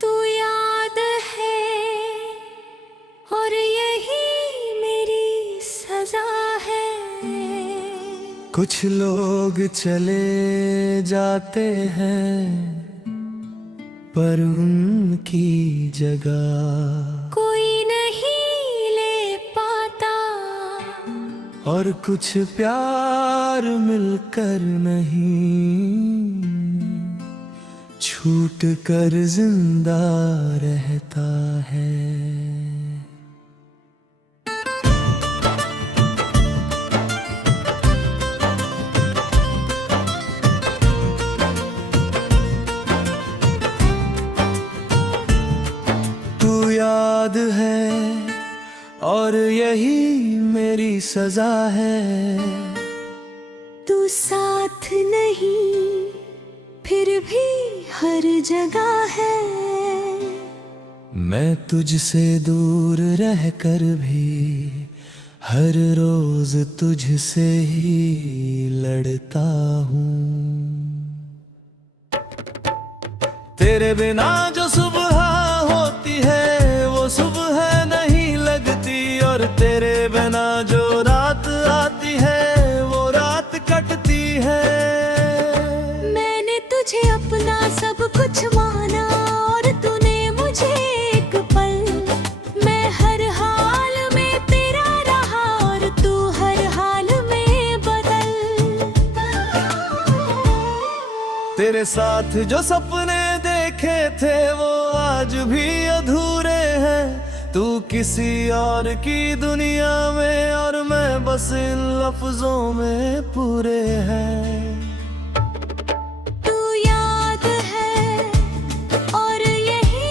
तू याद है और यही मेरी सजा है। कुछ लोग चले जाते हैं पर उनकी जगह कोई नहीं ले पाता, और कुछ प्यार मिलकर नहीं छूट कर जिंदा रहता है। याद है और यही मेरी सजा है। तू साथ नहीं फिर भी हर जगह है। मैं तुझसे दूर रहकर भी हर रोज तुझसे ही लड़ता हूँ। तेरे बिना जो सुबह होती है वो सुबह नहीं लगती, और तेरे बिना जो रात आती है वो रात कटती है। मैंने तुझे अपना सब कुछ माना और तूने मुझे एक पल। मैं हर हाल में तेरा रहा और तू हर हाल में बदल। तेरे साथ जो सपने देखे थे वो आज भी अधूरे हैं। तू किसी और की दुनिया में और मैं बस इन लफ्जों में पूरे हैं। तू याद है और यही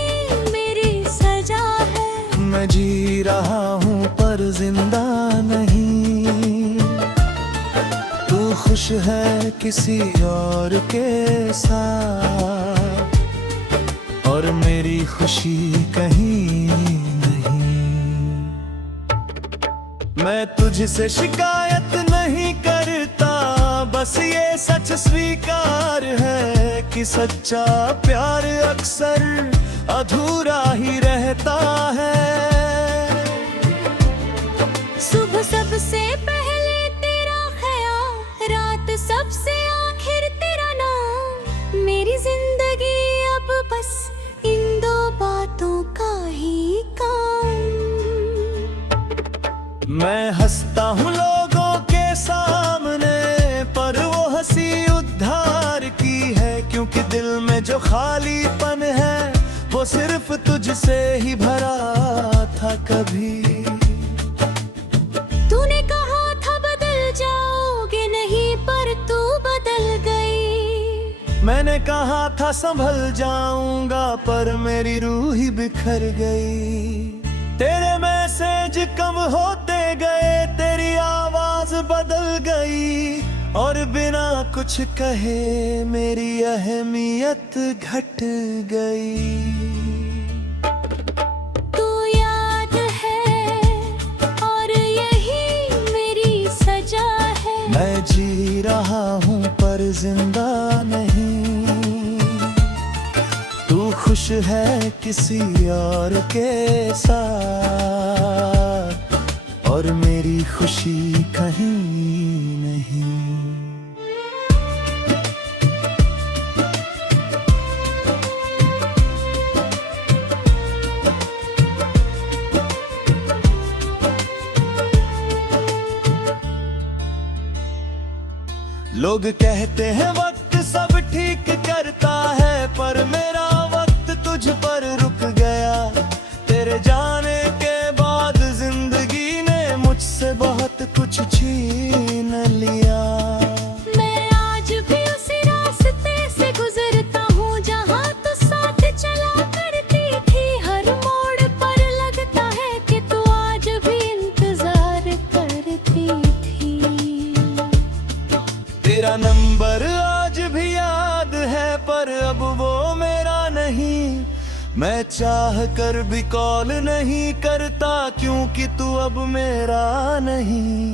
मेरी सजा है। मैं जी रहा हूँ पर जिंदा नहीं। तू खुश है किसी और के साथ और मेरी खुशी कहीं नहीं। मैं तुझसे शिकायत नहीं करता, बस ये सच स्वीकार है कि सच्चा प्यार अक्सर अधूरा ही रहता है। सुबह सबसे पहले तेरा ख्याल, रात सबसे आखिर तेरा नाम। मेरी जिंदगी अब बस इन दो बातों का ही काम। मैं हंसता हूँ लोगों के सामने पर वो हंसी उद्धार की है, क्योंकि दिल में जो खालीपन है वो सिर्फ तुझसे ही भरा था। कभी तूने कहा था बदल जाओगे नहीं, पर तू बदल गई। मैंने कहा था संभल जाऊंगा पर मेरी रूह ही बिखर गई। तेरे मैसेज कम होते गए, तेरी आवाज बदल गई, और बिना कुछ कहे मेरी अहमियत घट गई। तू याद है और यही मेरी सजा है। मैं जी रहा हूँ पर जिंदा नहीं। तू खुश है किसी और के साथ और मेरी खुशी कहीं नहीं। लोग कहते हैं वक्त सब ठीक करता है, पर मेरा वक्त तुझ पर रुक गया। तेरे जाने के बाद जिंदगी ने मुझसे बहुत कुछ छीन लिया। मैं आज भी उसी रास्ते से गुजरता हूँ जहाँ तू साथ चला करती थी। हर मोड़ पर लगता है कि तू आज भी इंतजार करती थी। तेरा नंबर आज भी याद है पर अब वो मेरा नहीं। मैं चाह कर भी कॉल नहीं करता क्योंकि तू अब मेरा नहीं।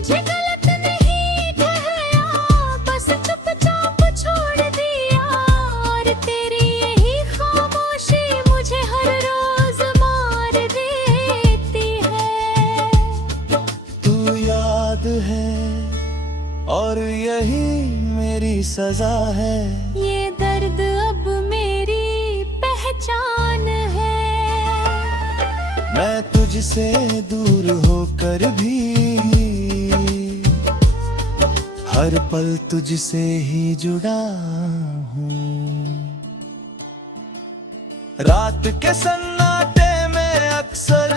मुझे गलत नहीं ठहराया, बस चुपचाप छोड़ दिया। और तेरी यही खामोशी मुझे हर रोज मार देती है। तू याद है और यही मेरी सजा है। ये दर्द अब मेरी पहचान है। मैं तुझसे दूर होकर भी हर पल तुझसे ही जुड़ा हूँ। रात के सन्नाटे में अक्सर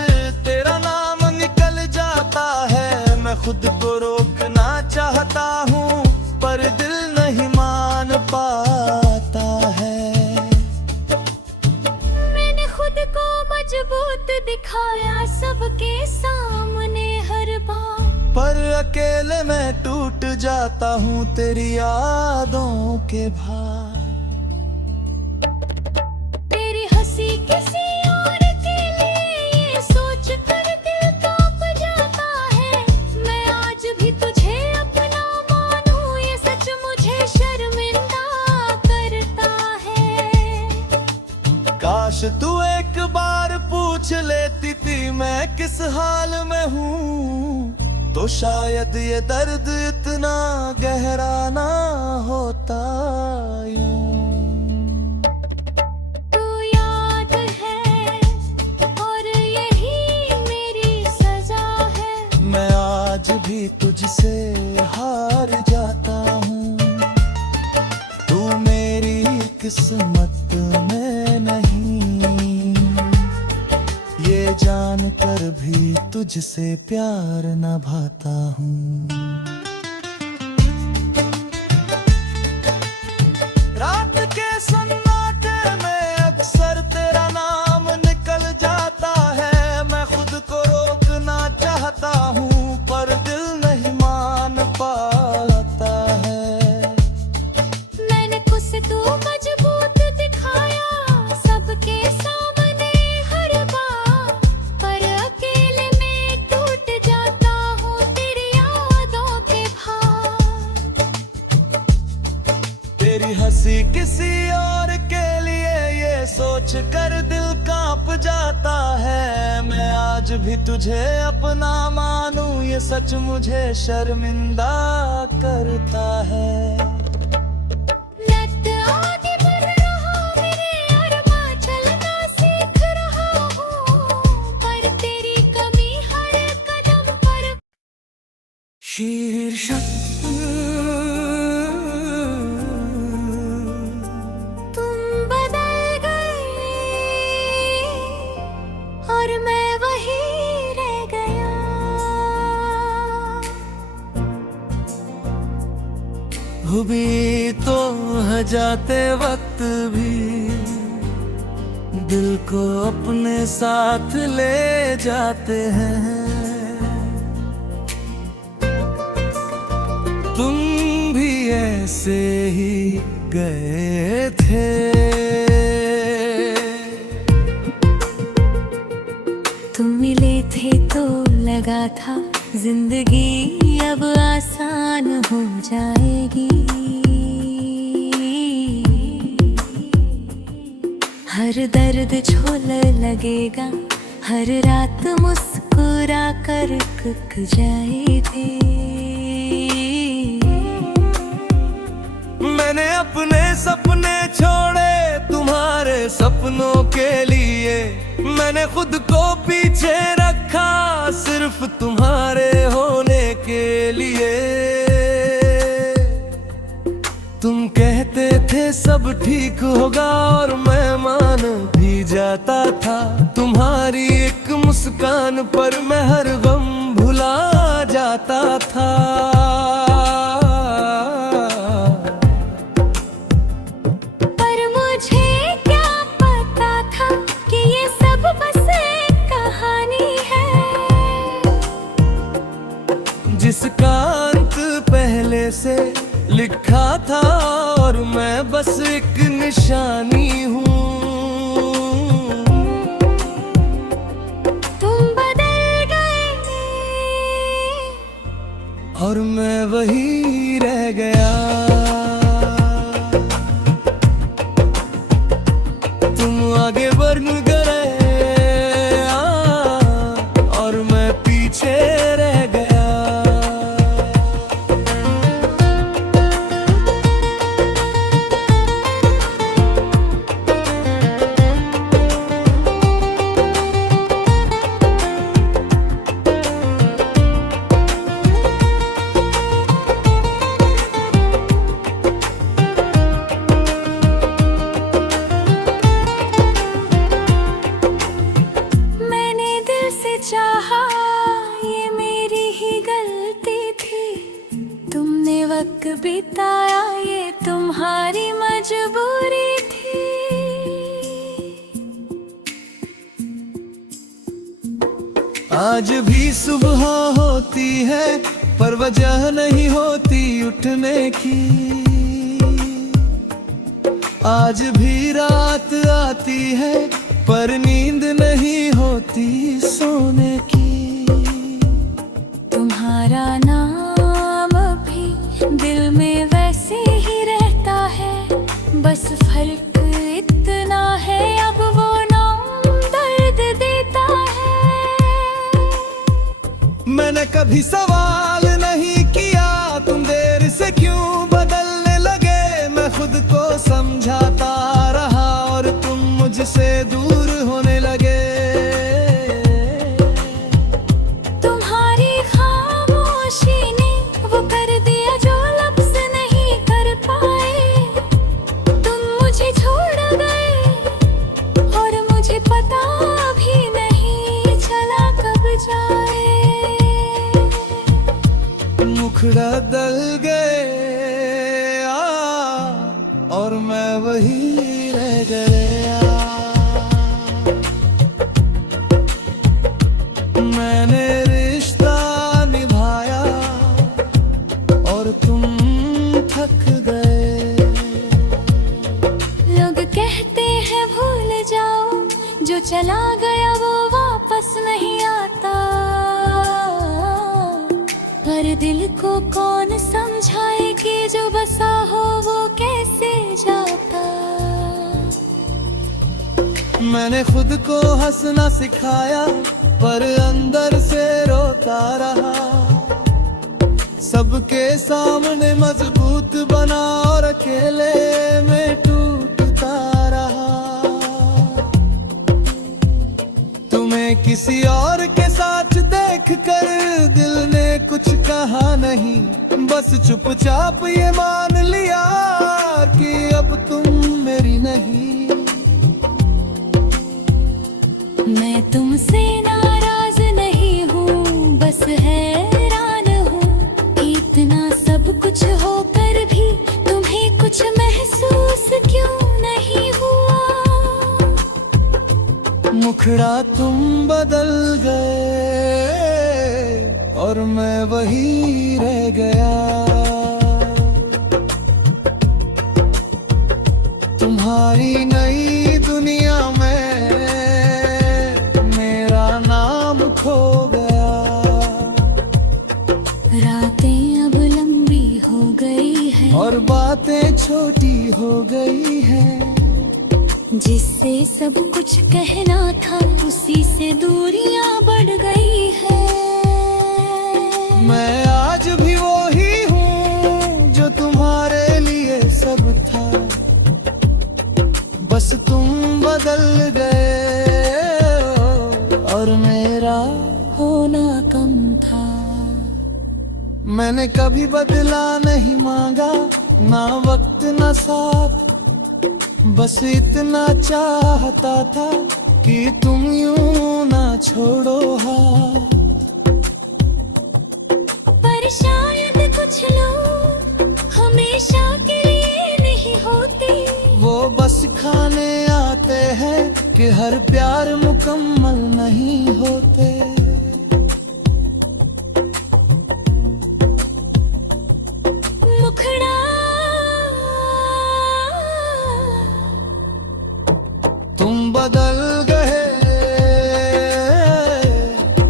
तेरा नाम निकल जाता है। मैं खुद को रोकना चाहता हूँ पर दिल नहीं मान पाता है। मैंने खुद को मजबूत दिखाया सबके सामने हर बार, पर अकेले मैं टूट जाता हूँ तेरी यादों के भार। तेरी हंसी किसी और के लिए ये सोच कर दिल कांप जाता है। मैं आज भी तुझे अपना मानूं, ये सच मुझे शर्मिंदा करता है। काश तू एक बार पूछ लेती थी मैं किस हाल में हूँ, तो शायद ये दर्द इतना गहरा ना होता यूं। तू याद है और यही मेरी सजा है। मैं आज भी तुझसे हार जाता हूँ। तू मेरी किस्मत में नहीं, ये जान कर भी तुझसे प्यार निभाता हूँ। रात के सन्नाटे में अक्सर तेरा नाम निकल जाता है। मैं खुद को रोकना चाहता हूँ पर दिल नहीं मान पाता है। मैंने खुद से तू मजबूत दिखाया सबके सामने हर बार, पर अकेले में टूट जाता हूँ तेरी यादों के भार। तेरी हंसी किसी और के लिए ये सोच कर दिल कांप जाता है। मैं आज भी तुझे अपना मानूं, ये सच मुझे शर्मिंदा करता है। लत आगे बढ़ रहा मेरे अरमां, चलना सीख रहा हूँ, पर तेरी कमी हर कदम पर। शीर्षक तुम बदल गए और मैं वही रह गया। भी तो है जाते वक्त भी दिल को अपने साथ ले जाते हैं। तुम भी ऐसे ही गए थे। तुम मिले थे तो लगा था जिंदगी अब आसान हो जाएगी। हर दर्द छोड़ लगेगा, हर रात मुस्कुरा कर रुक जाएगी। मैंने अपने सपने छोड़े तुम्हारे सपनों के लिए। मैंने खुद को पीछे रखा सिर्फ तुम्हारे होने के लिए। तुम कहते थे सब ठीक होगा और मैं मान भी जाता था। तुम्हारी एक मुस्कान पर मैं हर गम भुला जाता था। पर मुझे क्या पता था कि ये सब बस एक कहानी है, जिसका अंत पहले से लिखा था और मैं बस एक निशानी हूँ। तुम बदल गए और मैं वही रह गया। तुम आगे बढ़ गए और मैं पीछे रह गया। चाहा ये मेरी ही गलती थी, तुमने वक्त बिताया ये तुम्हारी मजबूरी थी। आज भी सुबह होती है पर वजह नहीं होती उठने की। आज भी रात आती है पर नींद नहीं होती सोने की। तुम्हारा नाम भी दिल में वैसे ही रहता है, बस फर्क इतना है अब वो नाम दर्द देता है। मैंने कभी सवाल नहीं किया तुम देर से क्यों बदलने लगे। मैं खुद को समझाता रहा और तुम मुझसे दूर होने लगे। तुम्हारी खामोशी ने वो कर दिया जो लफ्ज नहीं कर पाए। तुम मुझे छोड़ गए और मुझे पता भी नहीं चला कब जाए। मुखड़ा दल गया और मैं वही रह गया। मैंने रिश्ता निभाया और तुम थक गए। लोग कहते हैं भूल जाओ, जो चला गया वो वापस नहीं आता। पर दिल को कौन समझाए कि जो बसा हो वो कैसे जाता। मैंने खुद को हंसना सिखाया पर अंदर से रोता रहा। सबके सामने मजबूत बना और अकेले में टूटता रहा। तुम्हें किसी और के साथ देखकर दिल ने कुछ कहा नहीं, बस चुपचाप ये मान लिया कि अब तुम मेरी नहीं। मैं तुमसे नाराज नहीं हूँ, बस हैरान हूँ कि इतना सब कुछ होकर भी तुम्हें कुछ महसूस क्यों नहीं हुआ। मुखड़ा तुम बदल गए और मैं वही रह गया। तुम्हारी नई दुनिया में मेरा नाम खो गया। रातें अब लंबी हो गई है और बातें छोटी हो गई हैं। जिससे सब कुछ कहना था उसी से दूरियां बढ़ गई है। मैं आज भी वही हूँ जो तुम्हारे लिए सब था, बस तुम बदल गए और मेरा होना कम था। मैंने कभी बदला नहीं मांगा, ना वक्त ना साथ, बस इतना चाहता था कि तुम यूं ना छोड़ो हाथ। पर शायद कुछ लोग हमेशा के लिए नहीं होते। वो बस खाने आते हैं कि हर प्यार मुकम्मल नहीं होते। मुखड़ा तुम बदल गए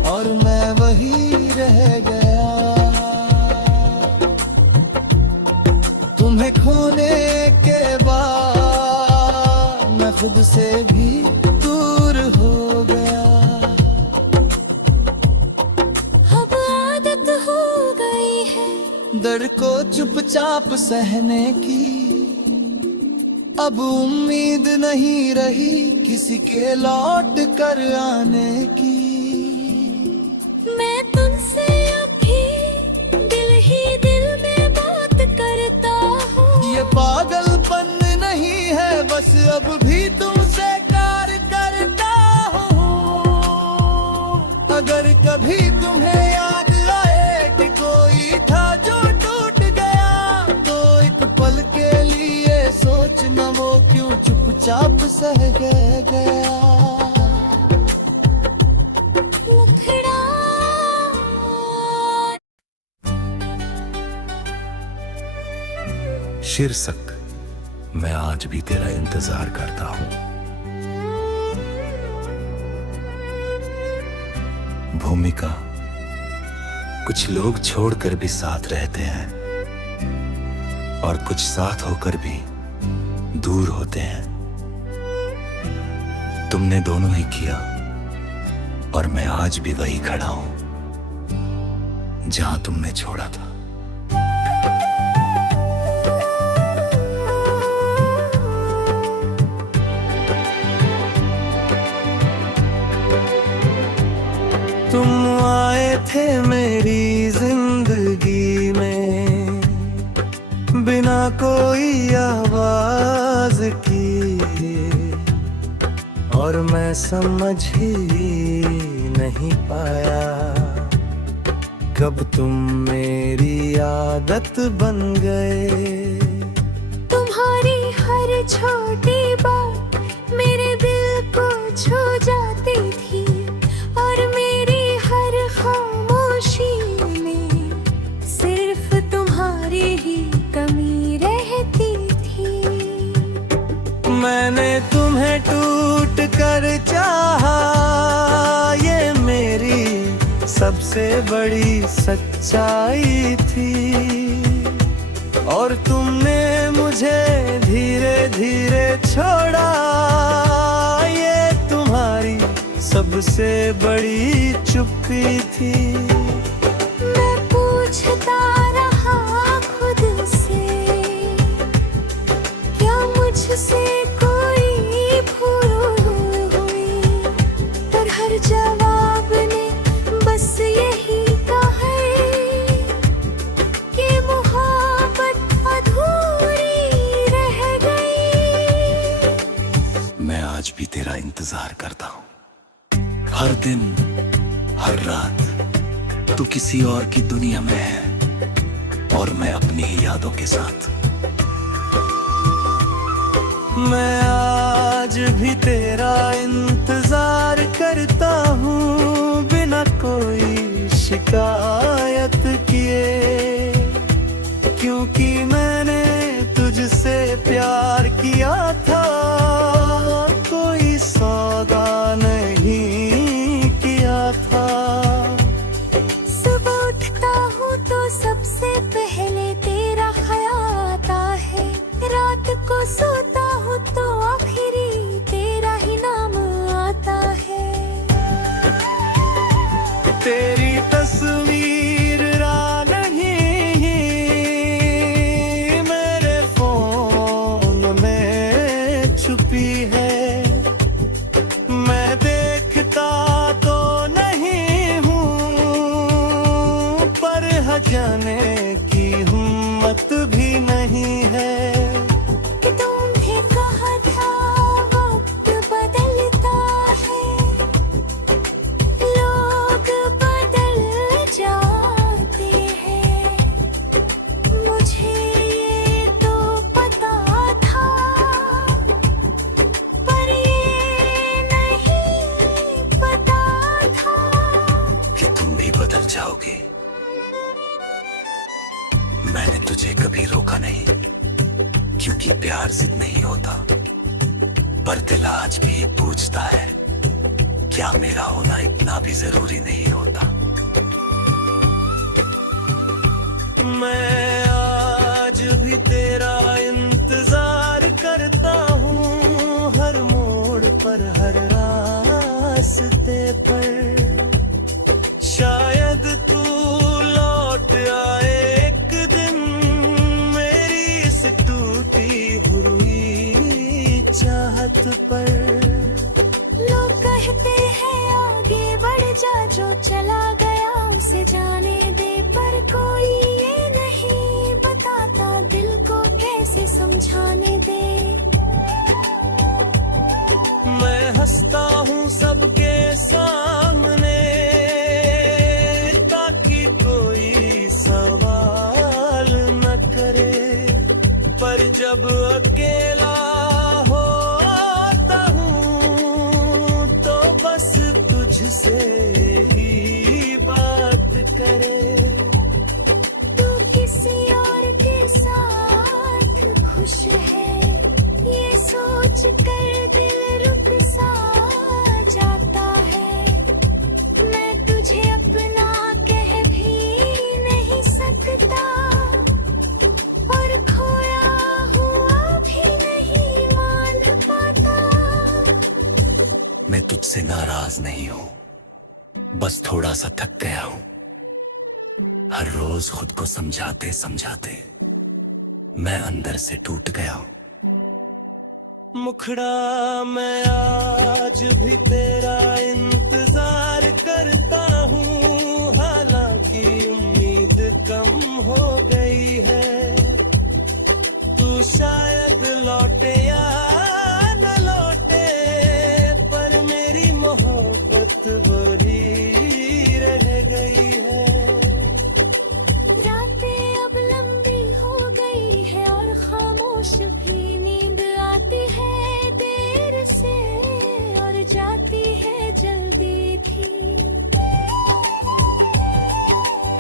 और मैं वही रह गया। तुम्हें खोने के बाद मैं खुद से भी दूर हो गया। अब आदत हो गई है दर्द को चुपचाप सहने की, अब उम्मीद नहीं रही किसी के लौट कर आने की। मैं तुमसे अभी दिल ही दिल में बात करता हूँ। ये पागलपन नहीं है, बस अब भी तुमसे प्यार करता हूँ। अगर कभी तुम्हें याद आए कि कोई था जो टूट गया, तो एक पल के लिए सोचना वो क्यों चुपचाप सह गया। मुखड़ा शीर्षक मैं आज भी तेरा इंतजार करता हूँ। भूमिका कुछ लोग छोड़कर भी साथ रहते हैं और कुछ साथ होकर भी दूर होते हैं। तुमने दोनों ही किया और मैं आज भी वही खड़ा हूं जहां तुमने छोड़ा था। तुम आए थे मेरी जिंदगी में बिना कोई आवाज की, और मैं समझ ही नहीं पाया कब तुम मेरी आदत बन गए। तुम्हारी हर छोटी बात मेरे दिल को छू जाती थी, और मेरी हर खामोशी में सिर्फ तुम्हारी ही कमी रहती थी। मैंने तुम्हें टूट कर चाहा, ये मेरी सबसे बड़ी सच्चाई थी, और तुमने मुझे धीरे धीरे छोड़ा, ये तुम्हारी सबसे बड़ी चुप्पी थी। मैं पूछता रहा खुद से, क्या मुझसे कोई भूल हुई, पर हर जवाब ने बस यही कहा है कि मोहब्बत अधूरी रह गई। मैं आज भी तेरा इंतजार करता हूँ, हर दिन हर रात। तू किसी और की दुनिया में है और मैं अपनी ही यादों के साथ। मैं आज भी तेरा इंतजार करता हूँ बिना कोई शिकायत किए, क्योंकि मैंने तुझसे प्यार किया था, कोई सौदा नहीं किया था। सुबह उठता हूँ तो सबसे पहले तेरा ख्याल आता है, रात को सोता हूँ तो आखिरी तेरा ही नाम आता है। तेरी तस्वीर रा नहीं मेरे फोन में छुपी है, मैं देखता तो नहीं हूँ, पर जाने की हिम्मत भी नहीं है। तुमने कहा था वक्त बदलता है, लोग बदल जाते हैं, मुझे ये तो पता था, पर ये नहीं पता था कि तुम भी बदल जाओगे। मैंने तुझे कभी रोका नहीं, क्योंकि प्यार जिद नहीं होता, पर दिल आज भी पूछता है क्या मेरा होना इतना भी जरूरी नहीं होता। मैं आज भी भी तेरा इंतजार करता हूँ, हर मोड़ पर हर रास्ते पर। शायद तू लौट आए एक दिन मेरी इस टूटी हुई चाहत पर। लोग कहते हैं आगे बढ़ जा, जो चला गया उसे जाने दे, पर कोई ये नहीं बताता दिल को कैसे समझाने दे। मैं हंसता हूँ सबके सामने ताकि कोई सवाल न करे, पर जब अकेला होता हूँ तो बस तुझसे ही बात करे। तू किसी और के साथ खुश है, ये सोच कर दिल रुक सा जाता है। मैं तुझे अपना कह भी नहीं सकता, और खोया हुआ भी नहीं मान पाता। मैं तुझसे नाराज नहीं हूँ, बस थोड़ा सा थक गया हूँ। हर रोज खुद को समझाते समझाते मैं अंदर से टूट गया हूँ। मुखड़ा मैं आज भी तेरा इंतजार करता हूँ, हालांकि उम्मीद कम हो गई है। तू शायद लौटे या न लौटे, पर मेरी मोहब्बत वही रह गई है। रातें अब लंबी हो गई है और खामोश भी नींद आती है देर से और जाती है जल्दी भी।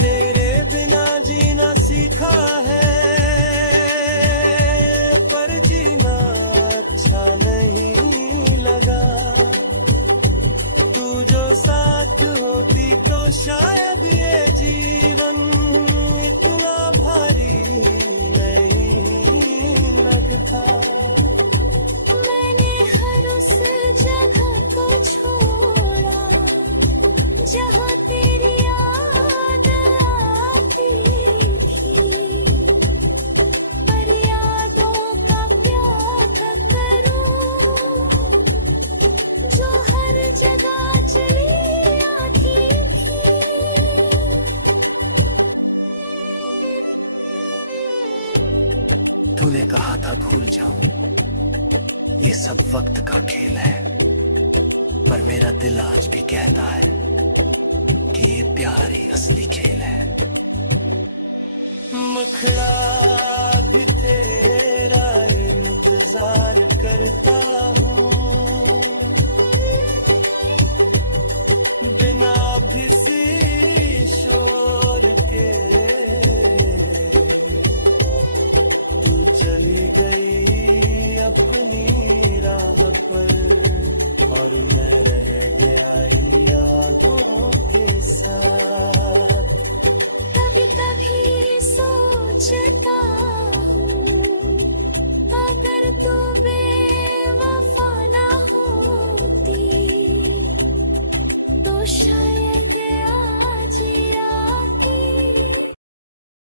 तेरे बिना जीना सीखा है, पर जीना अच्छा नहीं लगा। तू जो साथ होती तो शायद ये जीवन इतना भारी नहीं लगता। मैंने हर उस जगह को छोड़ा जहाँ तेरी याद आती थी, पर यादों का प्यार करूं जो हर जगह चली आती थी। तूने कहा था भूल जाऊं, ये सब वक्त का खेल है, पर मेरा दिल आज भी कहता है कि ये प्यार ही असली खेल है। मुखड़ा भी तेरा इंतजार करता हूँ, बिना किसी शोर के। तू चली गई अपनी राह पर और मैं रह गया इन यादों के साथ।